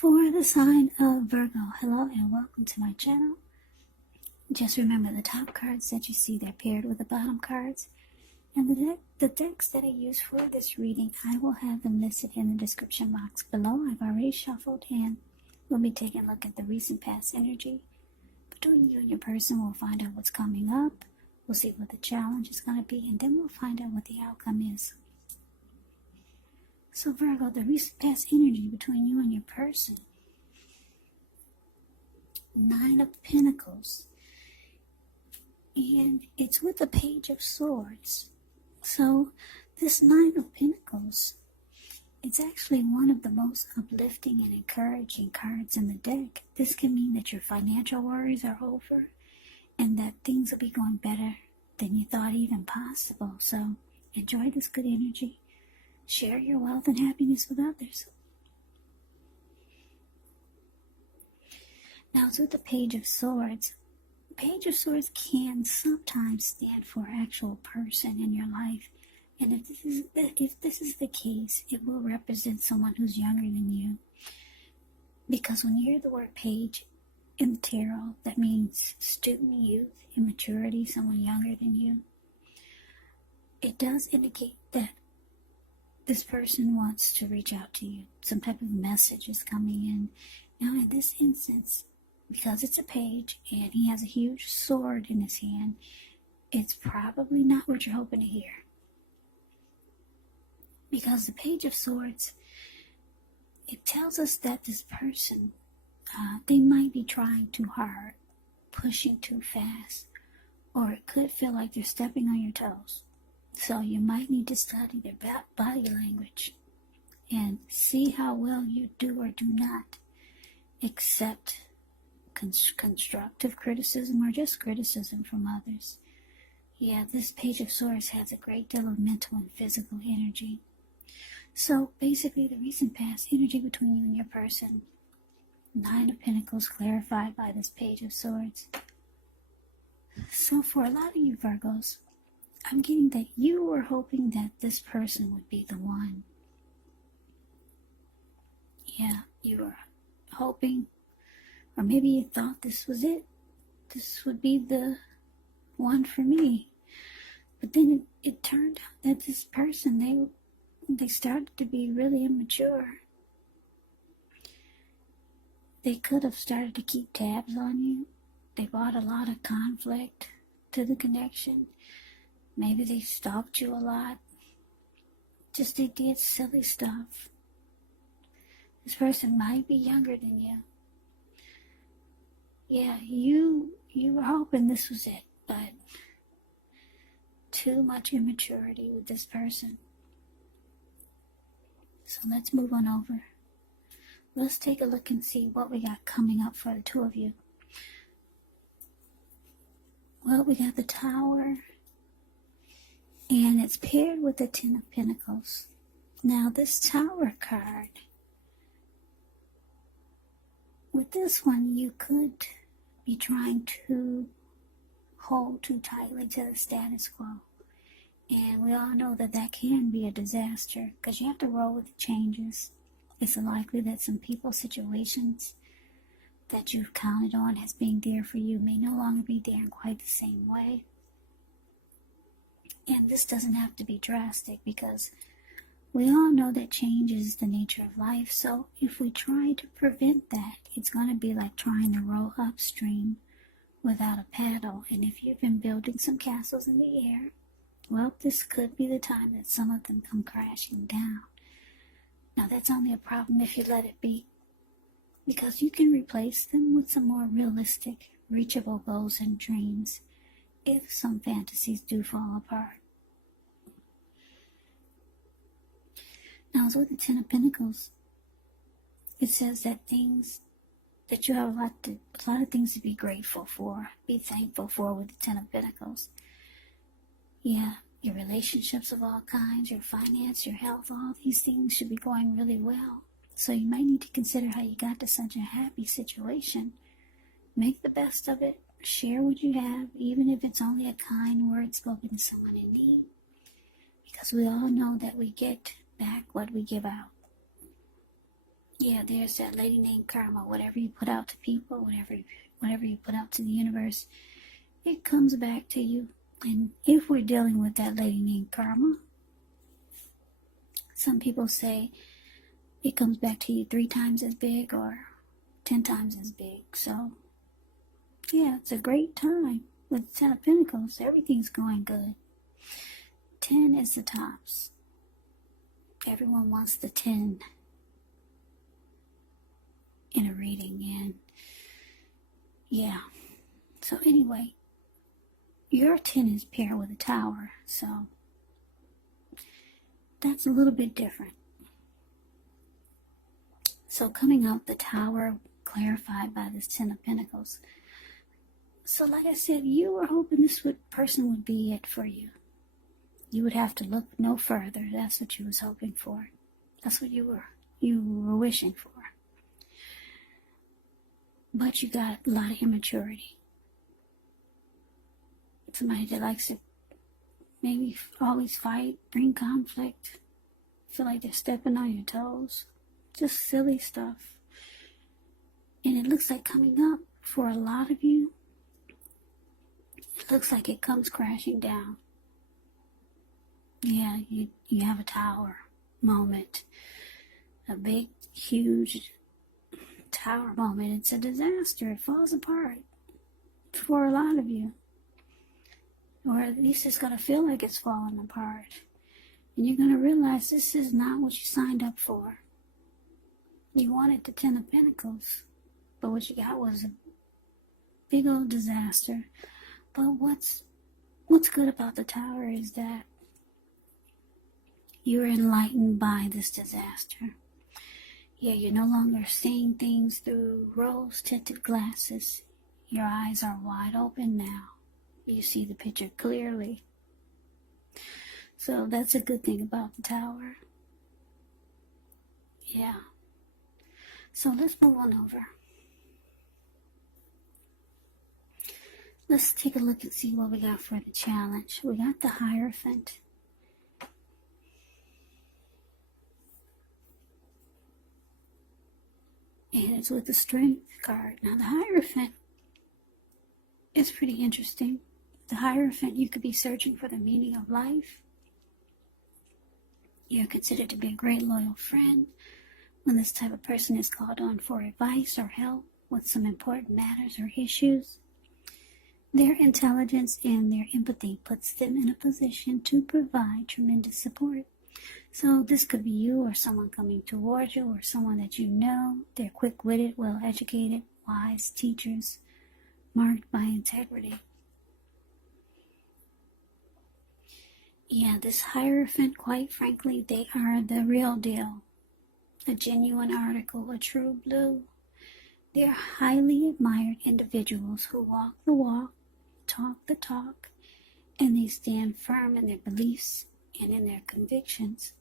For the sign of Virgo, hello and welcome to my channel. Just remember the top cards that you see, they're paired with the bottom cards. And the decks that I use for this reading, I will have them listed in the description box below. I've already shuffled and we'll be taking a look at the recent past energy. Between you and your person, we'll find out what's coming up. We'll see what the challenge is going to be, and then we'll find out what the outcome is. So Virgo, the recent past energy between you and your person. 9 of Pentacles. And it's with the Page of Swords. So this 9 of Pentacles, it's actually one of the most uplifting and encouraging cards in the deck. This can mean that your financial worries are over and that things will be going better than you thought even possible. So enjoy this good energy. Share your wealth and happiness with others. Now, with the Page of Swords, Page of Swords can sometimes stand for an actual person in your life. And if this is the case, it will represent someone who's younger than you. Because when you hear the word page in the tarot, that means student, youth, immaturity, someone younger than you. It does indicate that this person wants to reach out to you. Some type of message is coming in. Now, in this instance, because it's a page and he has a huge sword in his hand, it's probably not what you're hoping to hear. Because the Page of Swords, it tells us that this person, they might be trying too hard, pushing too fast, or it could feel like they're stepping on your toes. So you might need to study their body language and see how well you do or do not accept constructive criticism or just criticism from others. Yeah, this Page of Swords has a great deal of mental and physical energy. So basically the recent past energy between you and your person, 9 of Pentacles clarified by this Page of Swords. So for a lot of you Virgos, I'm getting that you were hoping that this person would be the one. Yeah, you were hoping, or maybe you thought this was it. This would be the one for me. But then it turned out that this person, they started to be really immature. They could have started to keep tabs on you. They brought a lot of conflict to the connection. Maybe they stalked you a lot. Just they did silly stuff. This person might be younger than you. Yeah, you were hoping this was it, but too much immaturity with this person. So let's move on over. Let's take a look and see what we got coming up for the two of you. Well, we got the Tower, and it's paired with the 10 of Pentacles. Now, this Tower card, with this one, you could be trying to hold too tightly to the status quo. And we all know that that can be a disaster because you have to roll with the changes. It's likely that some people, situations that you've counted on as being there for you may no longer be there in quite the same way. And this doesn't have to be drastic because we all know that change is the nature of life. So if we try to prevent that, it's going to be like trying to row upstream without a paddle. And if you've been building some castles in the air, well, this could be the time that some of them come crashing down. Now, that's only a problem if you let it be, because you can replace them with some more realistic, reachable goals and dreams if some fantasies do fall apart. Now, with the 10 of Pentacles, it says that you have a lot of things to be grateful for, be thankful for with the 10 of Pentacles. Yeah, your relationships of all kinds, your finance, your health, all these things should be going really well. So you might need to consider how you got to such a happy situation. Make the best of it. Share what you have, even if it's only a kind word spoken to someone in need. Because we all know that we get back what we give out. Yeah, there's that lady named Karma. Whatever you put out to people, whatever you put out to the universe, it comes back to you. And if we're dealing with that lady named Karma, some people say it comes back to you 3 times as big or 10 times as big. So, yeah, it's a great time with 10 of Pentacles. Everything's going good. 10 is the tops. Everyone wants the 10 in a reading. And yeah. So anyway, your 10 is paired with a tower. So that's a little bit different. So coming out the tower clarified by this 10 of Pentacles. So like I said, you were hoping this person would be it for you. You would have to look no further. That's what you was hoping for. That's what you were wishing for. But you got a lot of immaturity. Somebody that likes to maybe always fight, bring conflict, feel like they're stepping on your toes. Just silly stuff. And it looks like coming up for a lot of you, it looks like it comes crashing down. Yeah, you have a tower moment. A big, huge tower moment. It's a disaster. It falls apart for a lot of you. Or at least it's going to feel like it's falling apart. And you're going to realize this is not what you signed up for. You wanted the 10 of Pentacles, but what you got was a big old disaster. But what's good about the tower is that you're enlightened by this disaster. Yeah, you're no longer seeing things through rose-tinted glasses. Your eyes are wide open now. You see the picture clearly. So that's a good thing about the tower. Yeah. So let's move on over. Let's take a look and see what we got for the challenge. We got the Hierophant. And it's with the Strength card. Now the Hierophant is pretty interesting. The Hierophant, you could be searching for the meaning of life. You're considered to be a great loyal friend when this type of person is called on for advice or help with some important matters or issues. Their intelligence and their empathy puts them in a position to provide tremendous support. So this could be you or someone coming towards you or someone that you know. They're quick-witted, well-educated, wise teachers, marked by integrity. Yeah, this Hierophant, quite frankly, they are the real deal. A genuine article, a true blue. They're highly admired individuals who walk the walk, talk the talk, and they stand firm in their beliefs and in their convictions.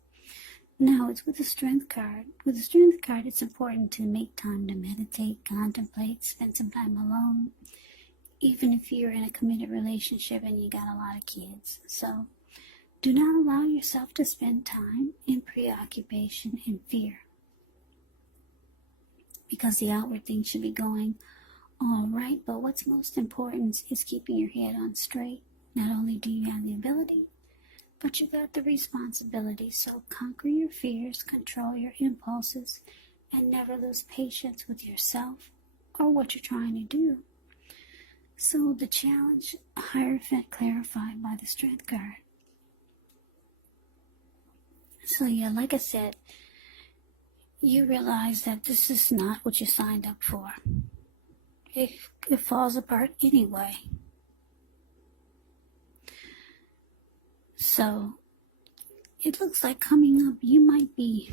Now, it's with the Strength card. With the Strength card, it's important to make time to meditate, contemplate, spend some time alone, even if you're in a committed relationship and you got a lot of kids. So, do not allow yourself to spend time in preoccupation and fear, because the outward things should be going all right, but what's most important is keeping your head on straight. Not only do you have the ability, but you got the responsibility. So conquer your fears, control your impulses, and never lose patience with yourself or what you're trying to do. So the challenge, Hierophant, clarified by the Strength card. So yeah, like I said, you realize that this is not what you signed up for. It falls apart anyway. So it looks like coming up, you might be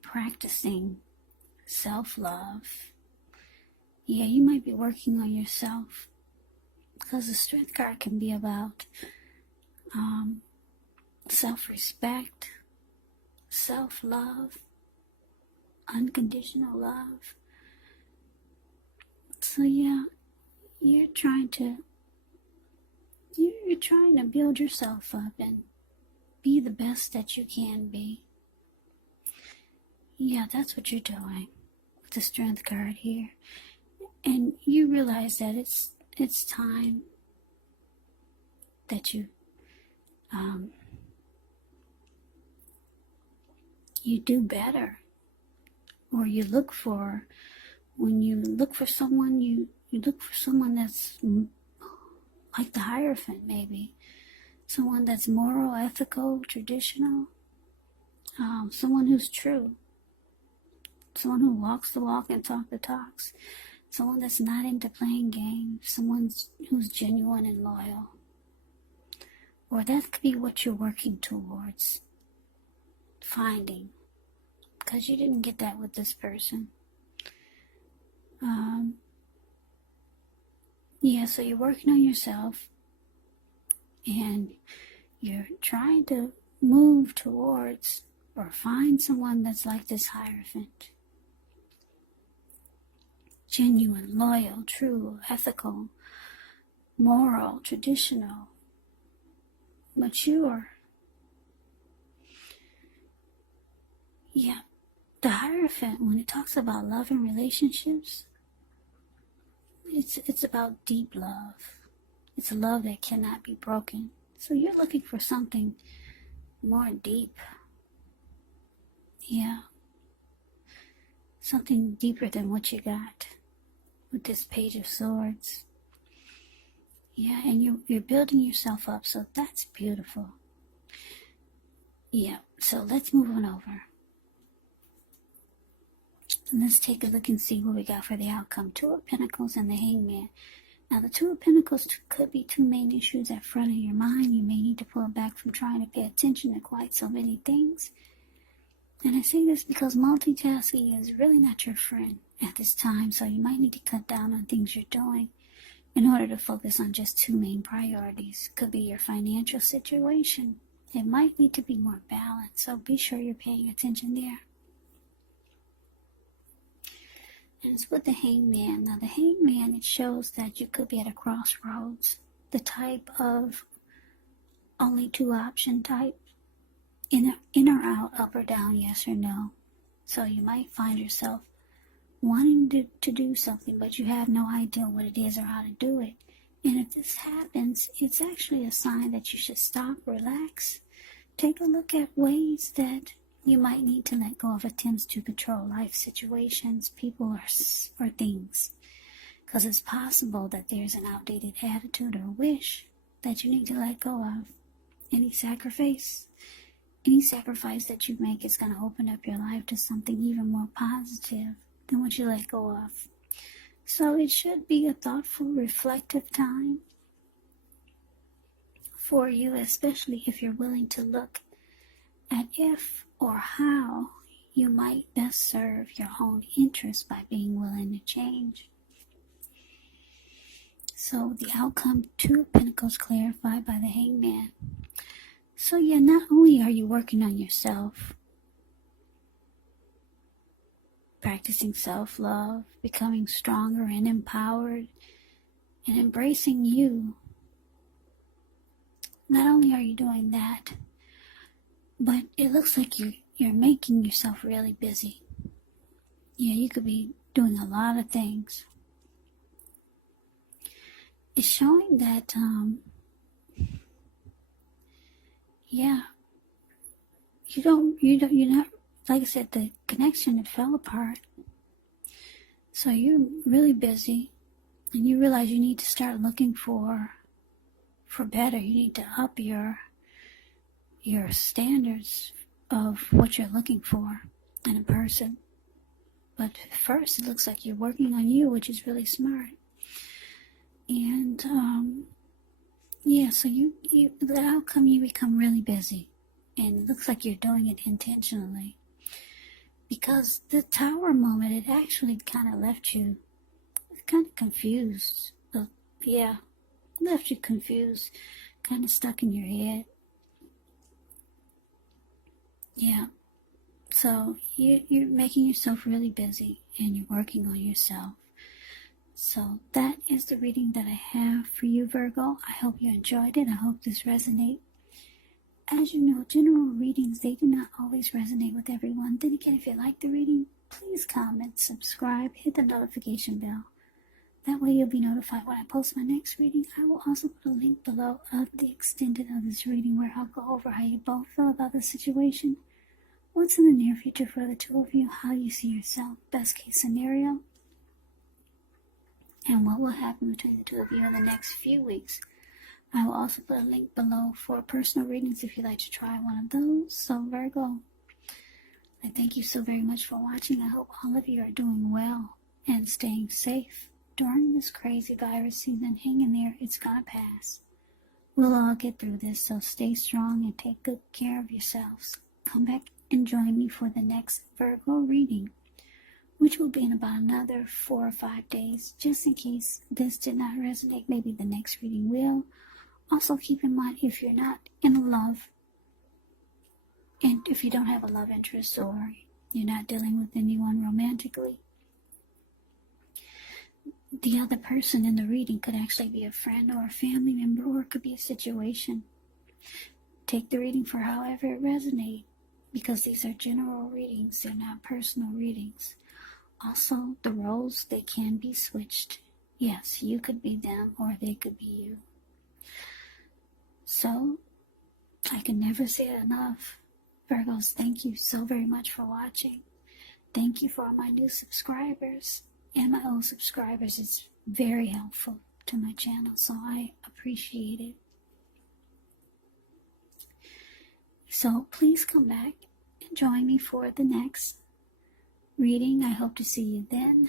practicing self-love. Yeah, you might be working on yourself, because the Strength card can be about self-respect, self-love, unconditional love. So yeah, you're trying to build yourself up and be the best that you can be. Yeah, that's what you're doing with the Strength card here. And you realize that it's time that you do better, or you look for, when you look for someone, you look for someone that's like the Hierophant, maybe someone that's moral, ethical, traditional, someone who's true, someone who walks the walk and talks the talks, someone that's not into playing games, someone who's genuine and loyal. Or that could be what you're working towards finding, because you didn't get that with this person. Yeah, so you're working on yourself, and you're trying to move towards or find someone that's like this Hierophant. Genuine, loyal, true, ethical, moral, traditional, mature. Yeah, the Hierophant, when it talks about love and relationships, it's about deep love. It's a love that cannot be broken. So you're looking for something more deep. Yeah. Something deeper than what you got with this Page of Swords. Yeah, and you're building yourself up, so that's beautiful. Yeah, so let's move on over. Let's take a look and see what we got for the outcome. Two of Pentacles and the Hangman. Now, the Two of Pentacles could be two main issues at front of your mind. You may need to pull back from trying to pay attention to quite so many things. And I say this because multitasking is really not your friend at this time, so you might need to cut down on things you're doing in order to focus on just two main priorities. Could be your financial situation. It might need to be more balanced, so be sure you're paying attention there. And it's with the Hangman. Now, the Hangman, it shows that you could be at a crossroads. The type of only two option type. In or out, up or down, yes or no. So you might find yourself wanting to do something, but you have no idea what it is or how to do it. And if this happens, it's actually a sign that you should stop, relax, take a look at ways that you might need to let go of attempts to control life situations, people, or things. Because it's possible that there's an outdated attitude or wish that you need to let go of. Any sacrifice that you make is going to open up your life to something even more positive than what you let go of. So it should be a thoughtful, reflective time for you, especially if you're willing to look at if or how you might best serve your own interests by being willing to change. So the outcome, Two of Pentacles clarified by the Hangman. So yeah, not only are you working on yourself, practicing self-love, becoming stronger and empowered, and embracing you, not only are you doing that, but it looks like you're making yourself really busy. Yeah, you could be doing a lot of things. It's showing that, yeah, you're not, like I said, the connection, it fell apart. So you're really busy, and you realize you need to start looking for better. You need to up your standards of what you're looking for in a person. But first, it looks like you're working on you, which is really smart. And yeah, so the outcome, you become really busy, and it looks like you're doing it intentionally. Because the Tower moment, it actually kind of left you kind of confused. Yeah, left you confused, kind of stuck in your head. Yeah, so you're making yourself really busy, and you're working on yourself. So that is the reading that I have for you, Virgo. I hope you enjoyed it. I hope this resonates. as you know, general readings, they do not always resonate with everyone. Then again, if you like the reading, please comment, subscribe, hit the notification bell. That way you'll be notified when I post my next reading. I will also put a link below of the extended of this reading where I'll go over how you both feel about the situation, what's in the near future for the two of you, how you see yourself, best case scenario, and what will happen between the two of you in the next few weeks. I will also put a link below for personal readings if you'd like to try one of those. So Virgo, I thank you so very much for watching. I hope all of you are doing well and staying safe during this crazy virus season. Hang in there, it's gonna pass. We'll all get through this, so stay strong and take good care of yourselves. Come back and join me for the next Virgo reading, which will be in about another 4 or 5 days. Just in case this did not resonate, maybe the next reading will. Also keep in mind, if you're not in love, and if you don't have a love interest or you're not dealing with anyone romantically, the other person in the reading could actually be a friend or a family member, or it could be a situation. Take the reading for however it resonates, because these are general readings, they're not personal readings. Also, the roles, they can be switched. Yes, you could be them or they could be you. So, I can never say it enough. Virgos, thank you so very much for watching. Thank you for my new subscribers and my old subscribers. It's very helpful to my channel, so I appreciate it. So please come back and join me for the next reading. I hope to see you then.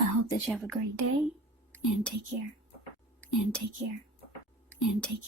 I hope that you have a great day, and take care, and take care, and take care.